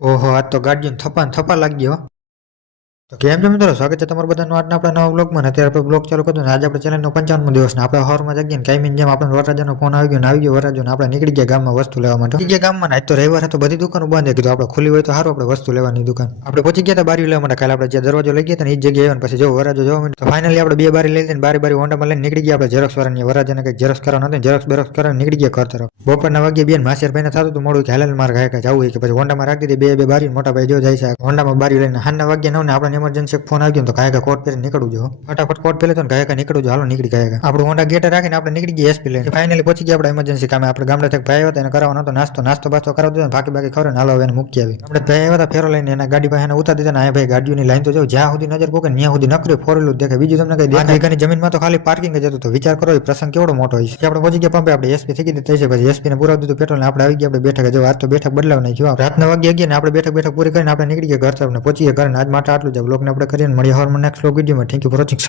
ઓહો! આજ તો ગાડીઓને થપ્પા ને થપ્પા લાગી હો. તો કેમ છો મિત્રો? સ્વાગત છે તમારું બધાનું આજના આપણા નવા બ્લોગમાં. ને અત્યારે આપણે બ્લોગ ચાલુ કર્યો ને આજે આપણે ચેનલનો 55મો દિવસ ને આપણે સવારમાં જાગીએ ને કાયમીની જેમ આપણે વરરાજાનો ફોન આવી ગયો ને આવી ગયો વરરાજો ને આપણે નીકળી ગયા ગામમાં વસ્તુ લેવા માટે. નીકળી ગયા ગામમાં ને આજ તો રવિવાર હતો, બધી દુકાનો બંધ હતી. કીધું આપણે ખુલ્લી હોય તો સારું, આપણે વસ્તુ લેવાની દુકાન. આપણે પહોંચી ગયા હતા બારી લેવા માટે. કાલે આપણે જે દરવાજો લઈ ગયા હતા ને એ જ જગ્યાએ આવ્યા ને પછી જો વરરાજો જોવા મળ્યો. તો ફાઇનલી આપણે બે બારી લઈ લીધી ને બારી હોન્ડામાં લઈને નીકળી ગયા આપણે ઝેરોક્સ વાળાની. વરરાજાને કંઈક ઝેરોક્સ કરવાનું હતું, ઝેરોક્સ બેરોક્સ કરીને નીકળી ગયા ઘર તરફ. બપોરના વાગ્યે બેન માસિયાર ભાઈને થતું હતું મોડું કે હાલેલ માર ગાય કે જવું કે પછી હોન્ડામાં રાખી દીધી બે બારી. મોટા ભાઈ જો જાય છે હોન્ડામાં બારી લઈને. હાલના વાગ્યે 9 ને આપણે ઇમરજન્સી ફોન આવી ગયો તો કાંઈ કોટ પહેરી નીકળું જો ફટાફટ કોટ પહેલે તો ગાયકા નીકળું જો હાલો નીકળી ગયા. આપણું હોન્ડા ગેટે રાખીને આપણે નીકળી ગયા એસપી લઈને. ફાઇનલી પહોંચી ગયા આપણે ઇમરજન્સી કામે. આપણે ગામડે તક ભાઈ હતા એને કરાવવાનો હતો નાસ્તો બાસ્તો કરાવતો હતો બાકી ખબર ને હાલો હવે એને મૂકી આવી. આપણે ભાઈ આવ્યા હતા ફેરો લઈને એના ગાડી પાસે ઉતારી દીધા ને ભાઈ ગાડીઓની લાઈન તો જો જ્યાં સુધી નજર પોકે ત્યાં સુધી નકરી ફોરેલું દેખાય. બીજું તમને કઈ દેખાય વીઘાની જમીનમાં તો ખાલી પાર્કિંગ જ હતું. તો વિચાર કરો એ પ્રસંગ કેવડો મોટો હોય છે. આપણે પહોંચી ગયા પંપે. આપણે એસપી થઈ ગઈ થઈ છે પછી એસપી ને પુરાવી દીધું પેટ્રોલ ને આપણે આવી ગયા આપણે બેઠક. જો આજ તો બેઠક બદલાવ નહીં જો રાતના વાગ્યે ગયા ને આપણે બેઠક પૂરી કરીને આપણે નીકળી ગયા ઘર તરફ ને પહોંચી ગયા ઘર. આજ માટે આટલું જ બ્લોગને આપણે કરીએ મળીએ હવારમાં નેક્સ્ટ બ્લોગ વિડીયોમાં. Thank you for watching.